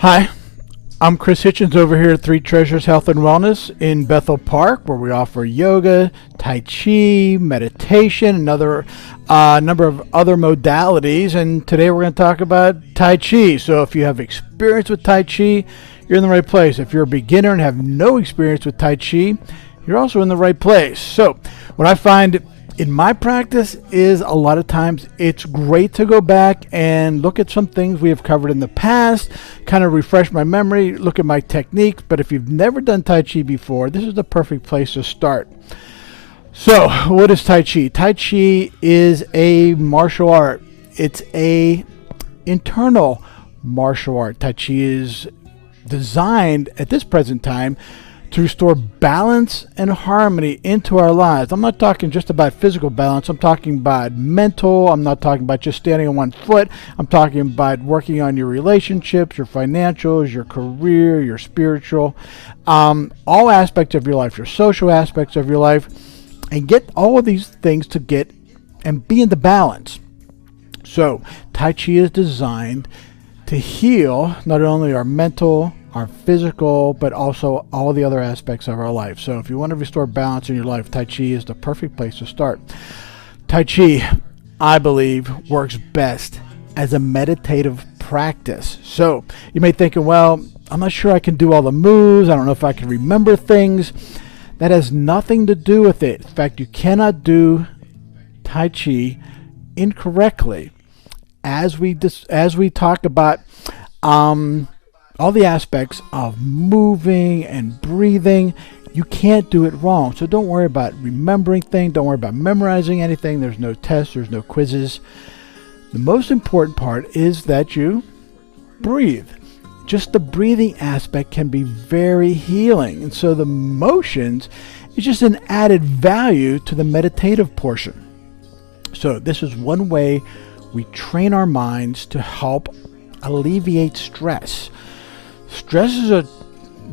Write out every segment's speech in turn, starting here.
Hi, I'm Chris Hitchens over here at Three Treasures Health and Wellness in Bethel Park, where we offer yoga, Tai Chi, meditation, another number of other modalities. And today we're going to talk about Tai Chi. So if you have experience with Tai Chi, you're in the right place. If you're a beginner and have no experience with Tai Chi, you're also in the right place. So what I find in my practice is a lot of times it's great to go back and look at some things we have covered in the past, kind of refresh my memory, look at my techniques. But if you've never done Tai Chi before, this is the perfect place to start. So what is Tai Chi? Tai Chi is a martial art. It's a internal martial art. Tai Chi is designed at this present time to restore balance and harmony into our lives. I'm not talking just about physical balance. I'm talking about mental. I'm not talking about just standing on one foot. I'm talking about working on your relationships, your financials, your career, your spiritual, all aspects of your life, your social aspects of your life, and get all of these things to get and be in the balance. So Tai Chi is designed to heal not only our mental, our physical, but also all the other aspects of our life. So if you want to restore balance in your life, Tai Chi is the perfect place to start. Tai Chi, I believe, works best as a meditative practice. So you may think, well, I'm not sure I can do all the moves. I don't know if I can remember things. That has nothing to do with it. In fact, you cannot do Tai Chi incorrectly. As we talk about all the aspects of moving and breathing, you can't do it wrong. So don't worry about remembering things. Don't worry about memorizing anything. There's no tests. There's no quizzes. The most important part is that you breathe. Just the breathing aspect can be very healing. And so the motions is just an added value to the meditative portion. So this is one way we train our minds to help alleviate stress. Stress is a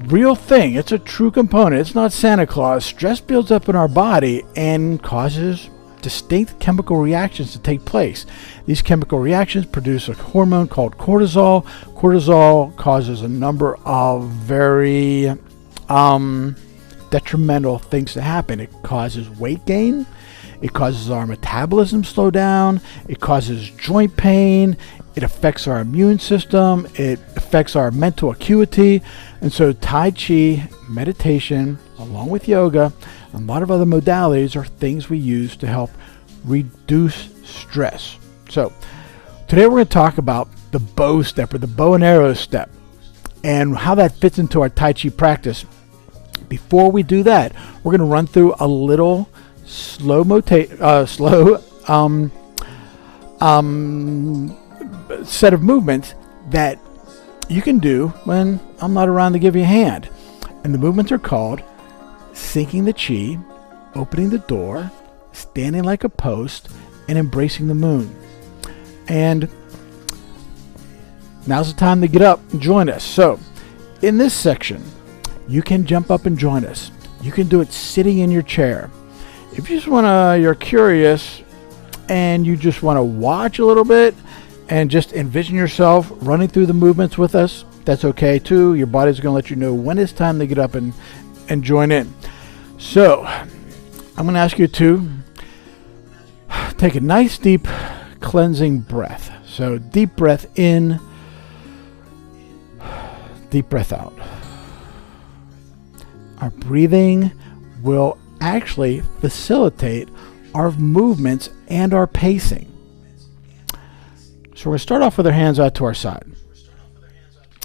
real thing. It's a true component. It's not Santa Claus. Stress builds up in our body and causes distinct chemical reactions to take place. These chemical reactions produce a hormone called cortisol. Cortisol causes a number of very detrimental things to happen. It causes weight gain. It causes our metabolism to slow down. It causes joint pain. It affects our immune system. It affects our mental acuity. And so Tai Chi, meditation, along with yoga, and a lot of other modalities are things we use to help reduce stress. So today we're going to talk about the bow step, or the bow and arrow step, and how that fits into our Tai Chi practice. Before we do that, we're going to run through a little slow set of movements that you can do when I'm not around to give you a hand. And the movements are called sinking the chi, opening the door, standing like a post, and embracing the moon. And now's the time to get up and join us. So in this section, you can jump up and join us. You can do it sitting in your chair. If you just you're curious and you just want to watch a little bit and just envision yourself running through the movements with us, that's okay too. Your body's going to let you know when it's time to get up and join in. So I'm going to ask you to take a nice deep cleansing breath. So deep breath in, deep breath out. Our breathing will actually facilitate our movements and our pacing. So we're going to start off with our hands out to our side.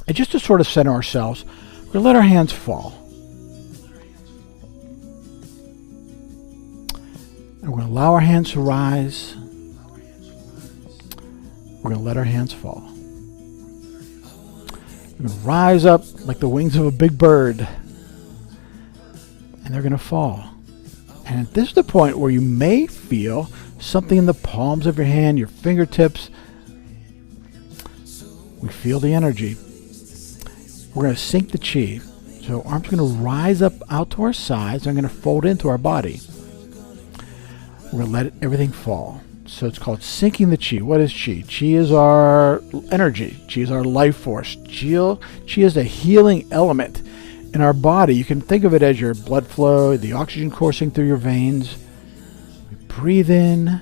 And just to sort of center ourselves, we're going to let our hands fall. And we're going to allow our hands to rise. We're going to let our hands fall. We're going to rise up like the wings of a big bird. And they're going to fall. And this is the point where you may feel something in the palms of your hand, your fingertips. We feel the energy. We're going to sink the chi. So arms are going to rise up out to our sides. They're going to fold into our body. We're going to let everything fall. So it's called sinking the chi. What is chi? Chi is our energy. Chi is our life force. Chi is a healing element in our body. You can think of it as your blood flow, the oxygen coursing through your veins. We breathe in,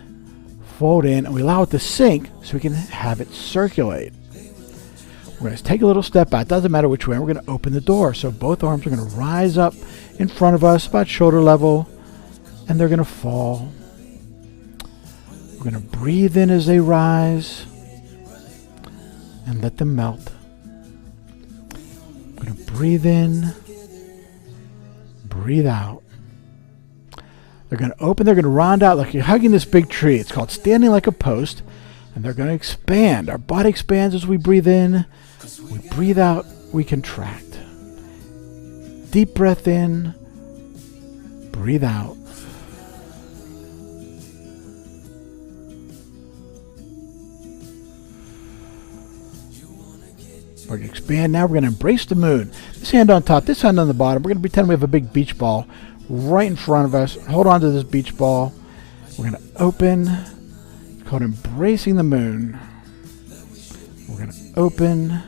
fold in, and we allow it to sink so we can have it circulate. We're going to take a little step out. It doesn't matter which way. We're going to open the door. So both arms are going to rise up in front of us, about shoulder level, and they're going to fall. We're going to breathe in as they rise and let them melt. We're going to breathe in, breathe out. They're going to open, they're going to round out like you're hugging this big tree. It's called standing like a post, and they're going to expand. Our body expands as we breathe in. We breathe out, we contract. Deep breath in, breathe out. We're going to expand. Now we're going to embrace the moon. This hand on top, this hand on the bottom. We're going to pretend we have a big beach ball right in front of us. Hold on to this beach ball. We're going to open. It's called embracing the moon. We're going to open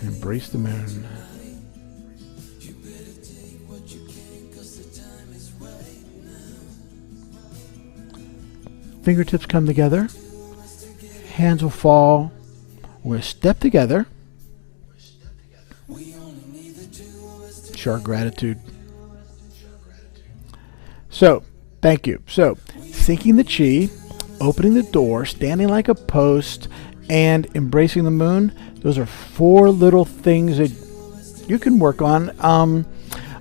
and embrace the moon. Fingertips come together. Hands will fall. We're going to step together. Show our gratitude. So, thank you. So, sinking the chi, opening the door, standing like a post, and embracing the moon. Those are 4 little things that you can work on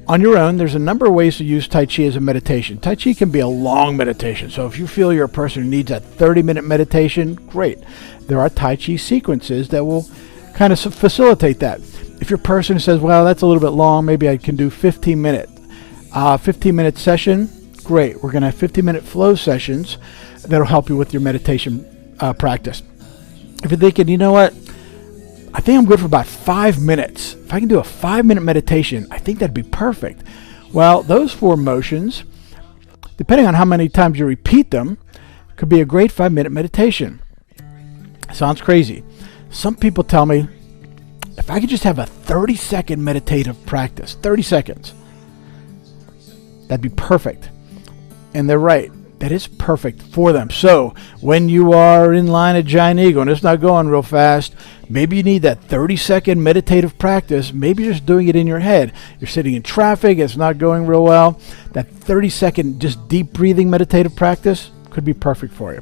your own. There's a number of ways to use Tai Chi as a meditation. Tai Chi can be a long meditation. So if you feel you're a person who needs a 30-minute meditation, great. There are Tai Chi sequences that will kind of facilitate that. If you're a person who says, well, that's a little bit long, maybe I can do 15-minute session, great. We're going to have 15-minute flow sessions that'll help you with your meditation practice. If you're thinking, you know what, I think I'm good for about 5 minutes. If I can do a 5-minute meditation, I think that'd be perfect. Well, those 4 motions, depending on how many times you repeat them, could be a great 5-minute meditation. Sounds crazy. Some people tell me, if I could just have a 30-second meditative practice, 30 seconds, that'd be perfect. And they're right. That is perfect for them. So when you are in line at Giant Eagle and it's not going real fast, maybe you need that 30-second meditative practice. Maybe you're just doing it in your head. You're sitting in traffic, it's not going real well. That 30-second just deep breathing meditative practice could be perfect for you.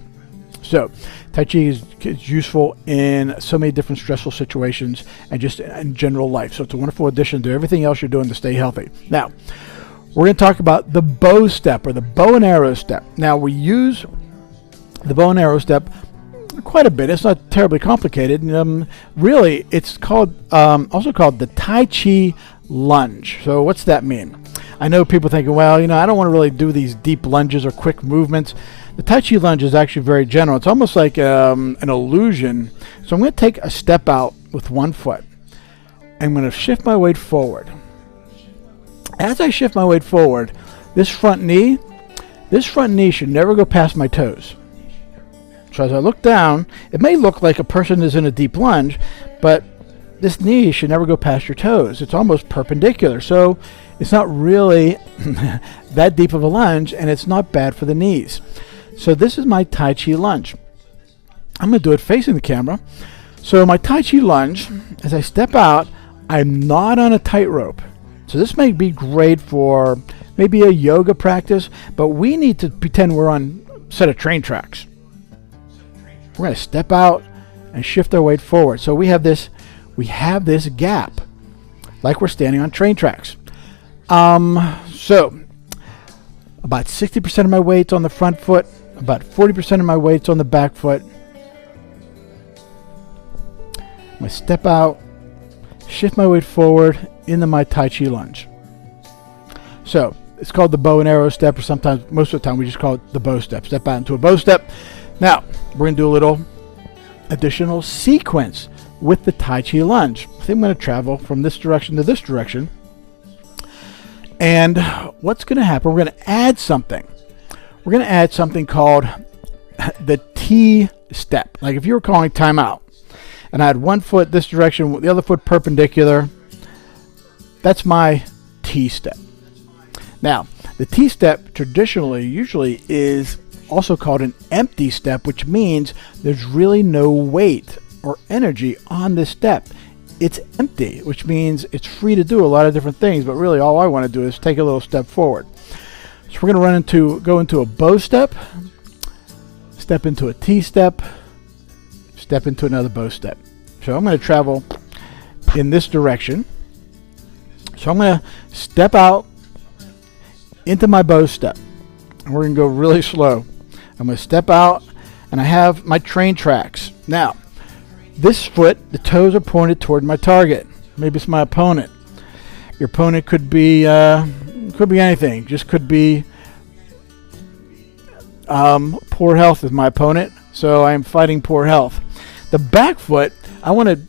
So Tai Chi is useful in so many different stressful situations and just in general life. So it's a wonderful addition to everything else you're doing to stay healthy. Now, we're going to talk about the bow step or the bow and arrow step. Now, we use the bow and arrow step quite a bit. It's not terribly complicated. Really, it's called also called the Tai Chi lunge. So what's that mean? I know people thinking, well, I don't want to really do these deep lunges or quick movements. The Tai Chi lunge is actually very general. It's almost like an illusion. So I'm going to take a step out with one foot. I'm going to shift my weight forward. As I shift my weight forward, this front knee should never go past my toes. So as I look down, it may look like a person is in a deep lunge, but this knee should never go past your toes. It's almost perpendicular. So it's not really that deep of a lunge, and it's not bad for the knees. So this is my Tai Chi lunge. I'm going to do it facing the camera. So my Tai Chi lunge, as I step out, I'm not on a tightrope. So this may be great for maybe a yoga practice, but we need to pretend we're on a set of train tracks. We're going to step out and shift our weight forward. So we have this gap, like we're standing on train tracks. So about 60% of my weight's on the front foot, about 40% of my weight's on the back foot. I'm going to step out, shift my weight forward into my Tai Chi lunge. So it's called the bow and arrow step, or sometimes, most of the time, we just call it the bow step. Step out into a bow step. Now, we're going to do a little additional sequence with the Tai Chi lunge. I think I'm going to travel from this direction to this direction. And what's going to happen, we're going to add something. we're going to add something called the T step. Like if you were calling timeout and I had one foot this direction, the other foot perpendicular, that's my T step. Now, the T step traditionally, usually is also called an empty step, which means there's really no weight or energy on this step. It's empty, which means it's free to do a lot of different things, but really all I want to do is take a little step forward. So we're going to go into a bow step, step into a T step, step into another bow step. So I'm going to travel in this direction. So I'm going to step out into my bow step. And we're going to go really slow. I'm going to step out, and I have my train tracks. Now, this foot, the toes are pointed toward my target. Maybe it's my opponent. Your opponent could be anything. Just could be poor health is my opponent, so I am fighting poor health. The back foot, I want to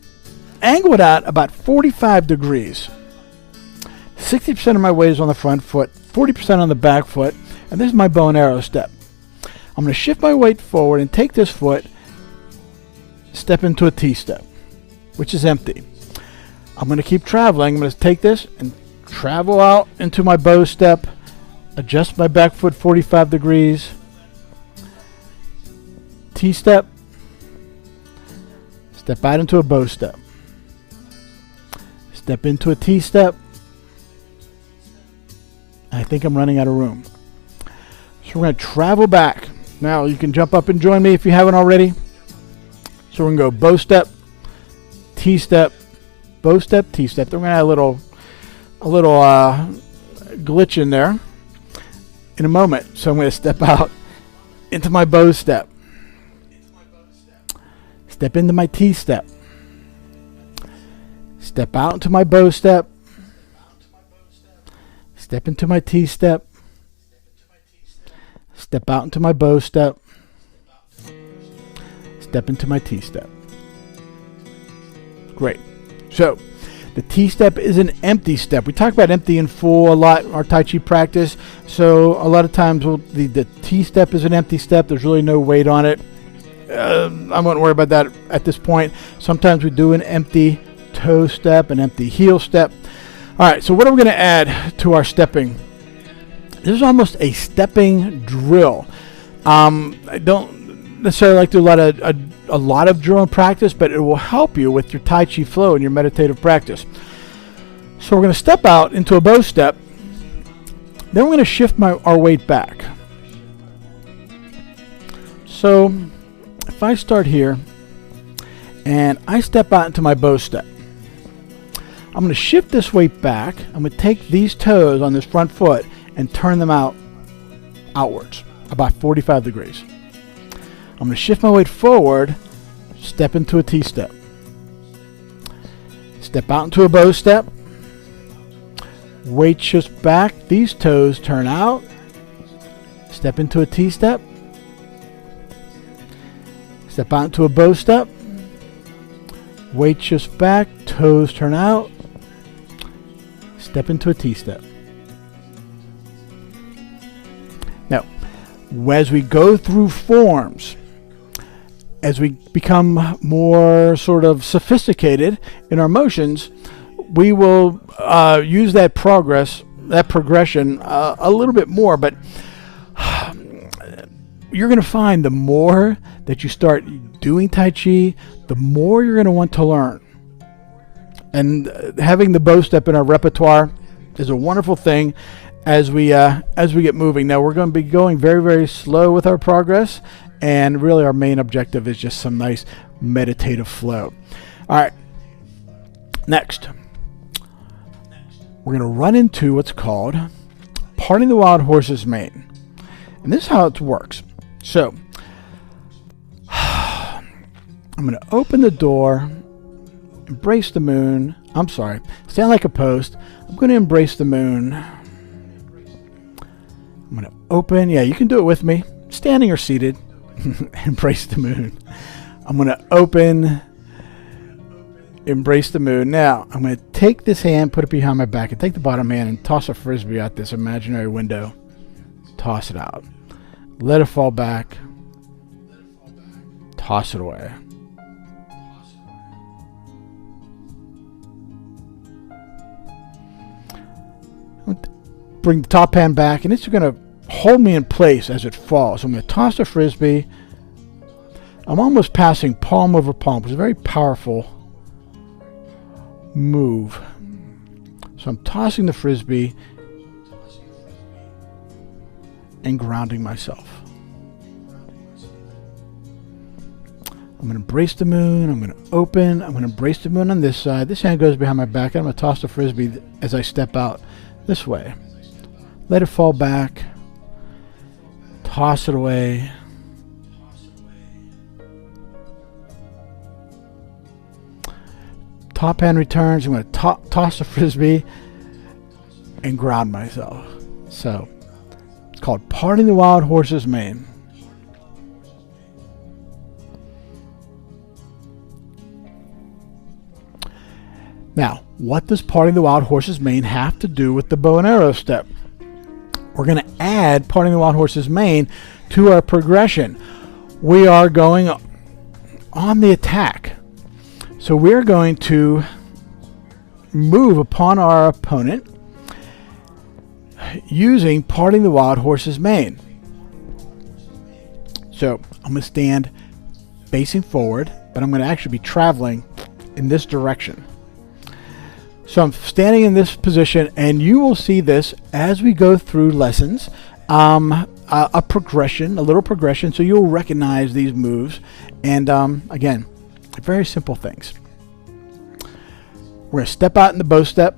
angle it out about 45 degrees. 60% of my weight is on the front foot, 40% on the back foot, and this is my bow and arrow step. I'm going to shift my weight forward and take this foot, step into a T step, which is empty. I'm going to keep traveling. I'm going to take this and travel out into my bow step, adjust my back foot 45 degrees, T step, step out into a bow step, step into a T step. I think I'm running out of room. So we're going to travel back. Now you can jump up and join me if you haven't already. So we're going to go bow step, T step, bow step, T step. Then we're going to add a little glitch in there in a moment. So I'm going to step out into my bow step, step into my T step, step out into my bow step, step into my T step, step out into my bow step, step into my T step. Great. So the T step is an empty step. We talk about empty and full a lot in our Tai Chi practice. So a lot of times the T step is an empty step. There's really no weight on it. I won't worry about that at this point. Sometimes we do an empty toe step, an empty heel step. All right, so what are we going to add to our stepping? This is almost a stepping drill. I don't necessarily like to do a lot of drill and practice, but it will help you with your Tai Chi flow and your meditative practice. So we're going to step out into a bow step. Then we're going to shift our weight back. So if I start here and I step out into my bow step, I'm going to shift this weight back. I'm going to take these toes on this front foot and turn them outwards about 45 degrees. I'm going to shift my weight forward, step into a T step. Step out into a bow step. Weight shifts back. These toes turn out. Step into a T step. Step out into a bow step. Weight shifts back. Toes turn out. Step into a T step. Now, as we go through forms, as we become more sort of sophisticated in our motions, we will use that progression a little bit more. But you're going to find the more that you start doing Tai Chi, the more you're going to want to learn. And having the bow step in our repertoire is a wonderful thing as we get moving. Now we're going to be going very, very slow with our progress, and really our main objective is just some nice meditative flow. All right, next we're going to run into what's called parting the wild horse's mane, and this is how it works. So I'm going to open the door, embrace the moon. I'm sorry, stand like a post. I'm going to embrace the moon. I'm going to open. Yeah, you can do it with me, standing or seated. Embrace the moon. I'm going to open, embrace the moon. Now, I'm going to take this hand, put it behind my back, and take the bottom hand and toss a frisbee out this imaginary window. Toss it out. let it fall back, toss it away. Bring the top hand back, and it's going to hold me in place as it falls. So I'm going to toss the Frisbee. I'm almost passing palm over palm. It's a very powerful move. So I'm tossing the Frisbee and grounding myself. I'm going to embrace the moon. I'm going to open. I'm going to embrace the moon on this side. This hand goes behind my back. And I'm going to toss the Frisbee as I step out this way. Let it fall back. Toss it away. Top hand returns. I'm going to toss the Frisbee and ground myself. So it's called Parting the Wild Horse's Mane. Now, what does Parting the Wild Horse's Mane have to do with the bow and arrow step? We're going to add Parting the Wild Horse's Mane to our progression. We are going on the attack. So we're going to move upon our opponent using Parting the Wild Horse's Mane. So I'm going to stand facing forward, but I'm going to actually be traveling in this direction. So I'm standing in this position, and you will see this as we go through lessons, a progression, a little progression, so you'll recognize these moves. And again, very simple things. We're going to step out in the bow step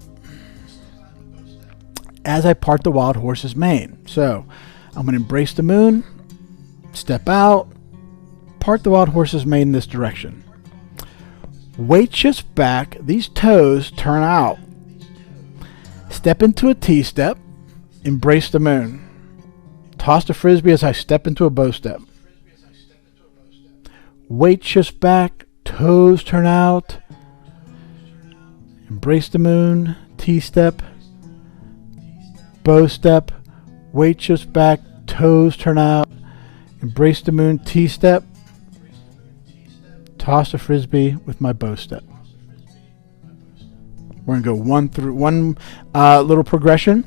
as I part the wild horse's mane. So I'm going to embrace the moon, step out, part the wild horse's mane in this direction. Weight shifts back, these toes turn out. Step into a T-step, embrace the moon. Toss the Frisbee as I step into a bow step. Weight shifts back, toes turn out. Embrace the moon, T-step, bow step. Weight shifts back, toes turn out. Embrace the moon, T-step. Toss the Frisbee with my bow step. We're going to go one little progression,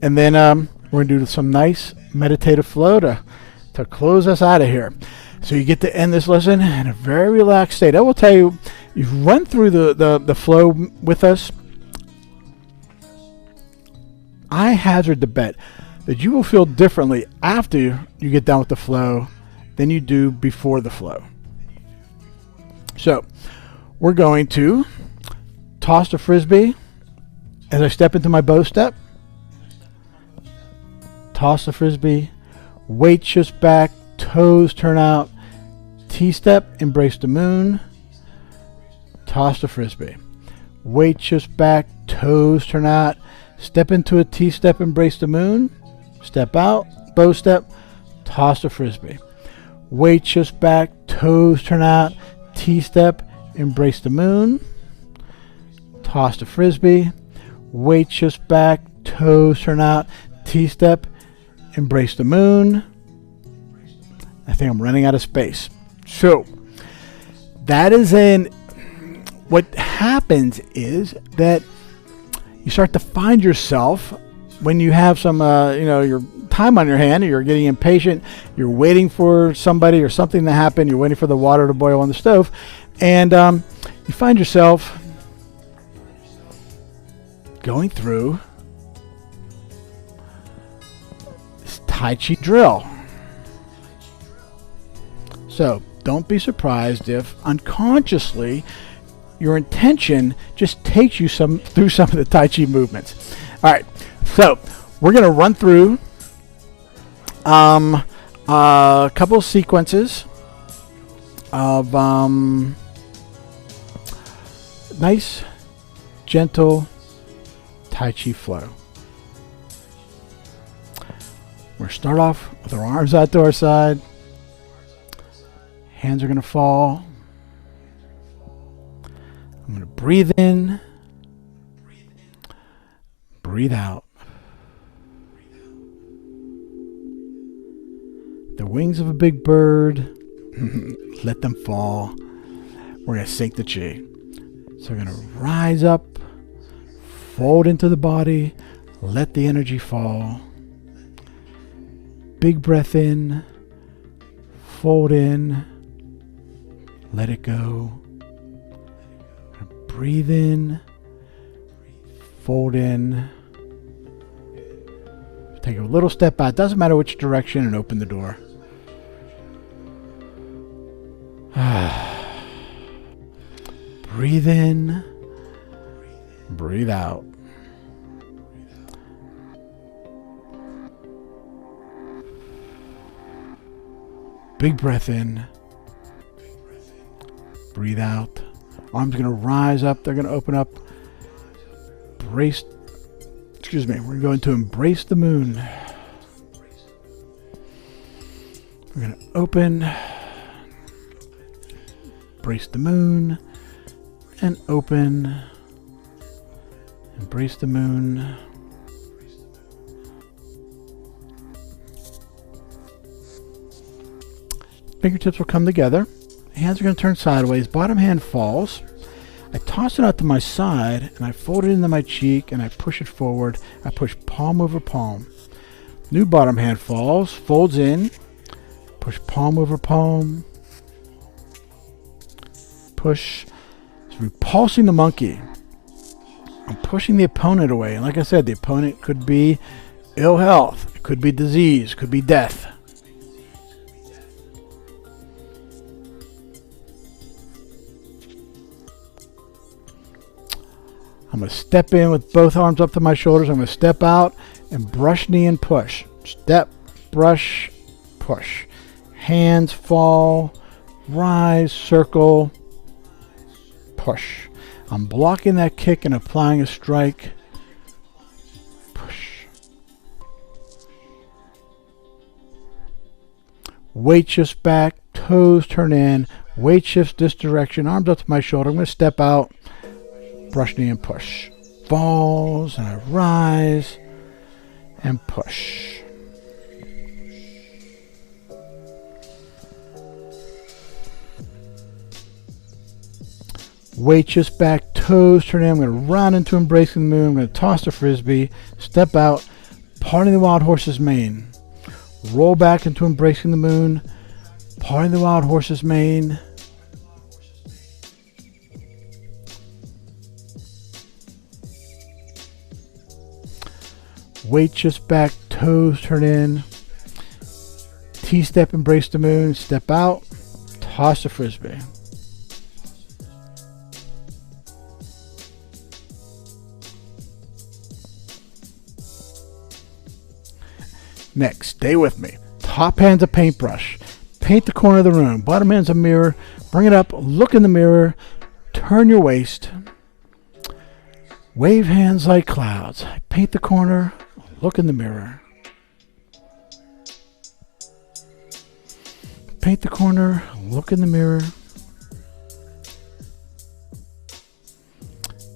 and then we're going to do some nice meditative flow to close us out of here. So you get to end this lesson in a very relaxed state. I will tell you, you've run through the flow with us. I hazard the bet that you will feel differently after you get done with the flow than you do before the flow. So we're going to toss the Frisbee as I step into my bow step. Toss the Frisbee, weight shifts back, toes turn out, T-step, embrace the moon, toss the Frisbee. Weight shifts back, toes turn out, step into a T-step, embrace the moon, step out, bow step, toss the Frisbee. Weight shifts back, toes turn out, T-step, embrace the moon, toss the Frisbee. Weight shifts back, toes turn out, T-step, embrace the moon. I think I'm running out of space. So that is what happens is that you start to find yourself when you have some, your time on your hand, you're getting impatient, you're waiting for somebody or something to happen, you're waiting for the water to boil on the stove, and you find yourself going through this Tai Chi drill. So don't be surprised if unconsciously your intention just takes you through some of the Tai Chi movements. All right, so we're going to run through a couple of sequences of nice, gentle Tai Chi flow. We're going to start off with our arms out to our side. Hands are going to fall. I'm going to breathe in, breathe out. The wings of a big bird. Let them fall. We're going to sink the chi. So we're going to rise up, fold into the body, let the energy fall. Big breath in, fold in, let it go. Breathe in, fold in. Take a little step out, doesn't matter which direction, and open the door. Breathe in, breathe out. Big breath in, breathe out. Arms are going to rise up, they're going to open up. We're going to embrace the moon. We're going to open, embrace the moon, and open, embrace the moon. Fingertips will come together. Hands are going to turn sideways. Bottom hand falls. I toss it out to my side, and I fold it into my cheek, and I push it forward. I push palm over palm. New bottom hand falls, folds in, push palm over palm. Push. It's repulsing the monkey. I'm pushing the opponent away. And like I said, the opponent could be ill health. It could be disease. It could be death. I'm going to step in with both arms up to my shoulders. I'm going to step out and brush knee and push. Step, brush, push. Hands fall, rise, circle, push. I'm blocking that kick and applying a strike. Push. Weight shifts back, toes turn in, weight shifts this direction, arms up to my shoulder. I'm going to step out. Brush knee and push. Falls and I rise and push. Weight just back, toes turn in. I'm going to run into embracing the moon. I'm going to toss the frisbee, step out, parting the wild horse's mane. Roll back into embracing the moon, parting the wild horse's mane. Weight just back, toes turn in. T-step, embrace the moon, step out, toss the frisbee. Next, stay with me. Top hand's a paintbrush. Paint the corner of the room. Bottom hand's a mirror. Bring it up, look in the mirror, turn your waist. Wave hands like clouds. Paint the corner, look in the mirror. Paint the corner, look in the mirror.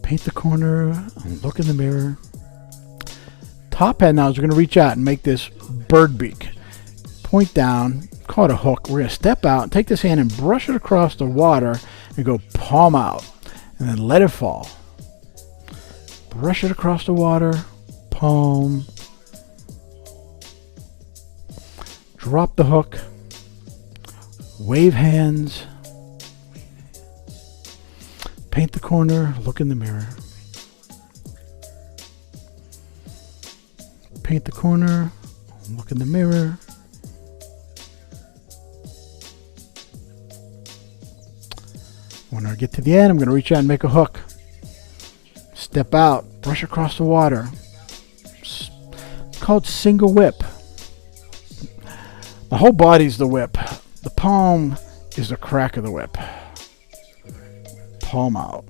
Paint the corner, look in the mirror. Top hand now is we're going to reach out and make this bird beak. Point down, call it a hook. We're going to step out, take this hand and brush it across the water and go palm out. And then let it fall. Brush it across the water, palm. Drop the hook. Wave hands. Paint the corner, look in the mirror. Paint the corner, look in the mirror. When I get to the end, I'm going to reach out and make a hook. Step out, brush across the water. It's called single whip. The whole body's the whip. The palm is the crack of the whip. Palm out.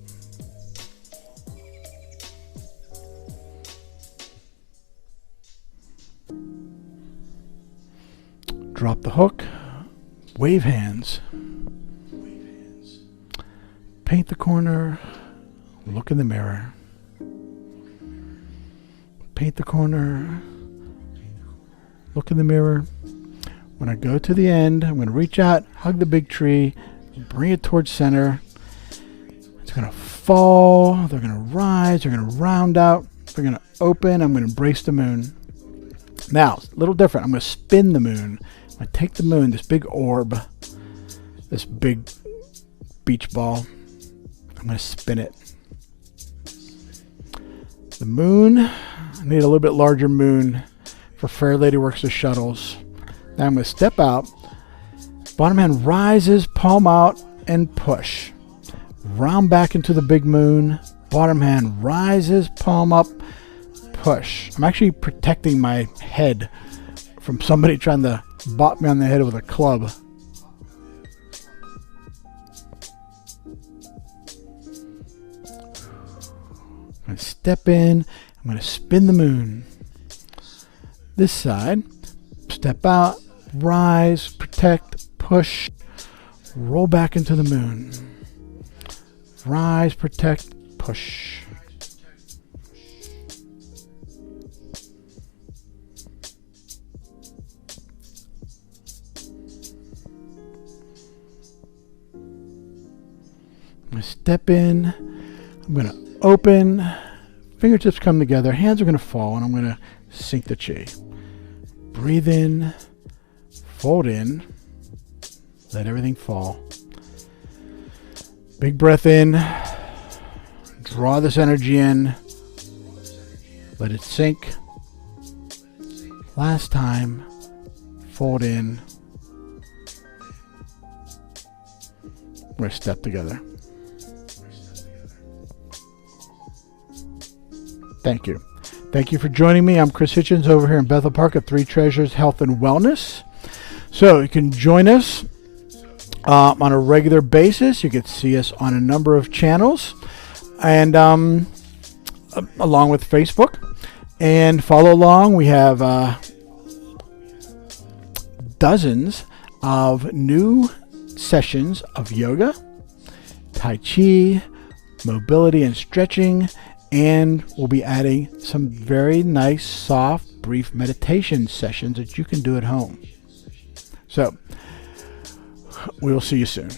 Drop the hook. Wave hands. Paint the corner. Look in the mirror. Paint the corner. Look in the mirror. When I go to the end, I'm going to reach out, hug the big tree, bring it towards center. It's going to fall. They're going to rise. They're going to round out. They're going to open. I'm going to embrace the moon. Now, a little different. I'm going to spin the moon. I'm going to take the moon, this big orb, this big beach ball. I'm going to spin it. The moon, I need a little bit larger moon for Fair Lady Works the shuttles. Now I'm going to step out. Bottom hand rises, palm out, and push. Round back into the big moon. Bottom hand rises, palm up, push. I'm actually protecting my head from somebody trying to bop me on the head with a club. I'm going to step in. I'm going to spin the moon. This side, step out, rise, protect, push, roll back into the moon. Rise, protect, push. I'm going to step in. I'm going to open. Fingertips come together. Hands are going to fall, and I'm going to sink the chi. Breathe in. Fold in. Let everything fall. Big breath in. Draw this energy in. Let it sink. Last time. Fold in. We're going to step together. Thank you. Thank you for joining me. I'm Chris Hitchens over here in Bethel Park at Three Treasures Health and Wellness. So you can join us on a regular basis. You can see us on a number of channels, and along with Facebook. And follow along. We have dozens of new sessions of yoga, Tai Chi, mobility and stretching, and we'll be adding some very nice, soft, brief meditation sessions that you can do at home. So, we'll see you soon.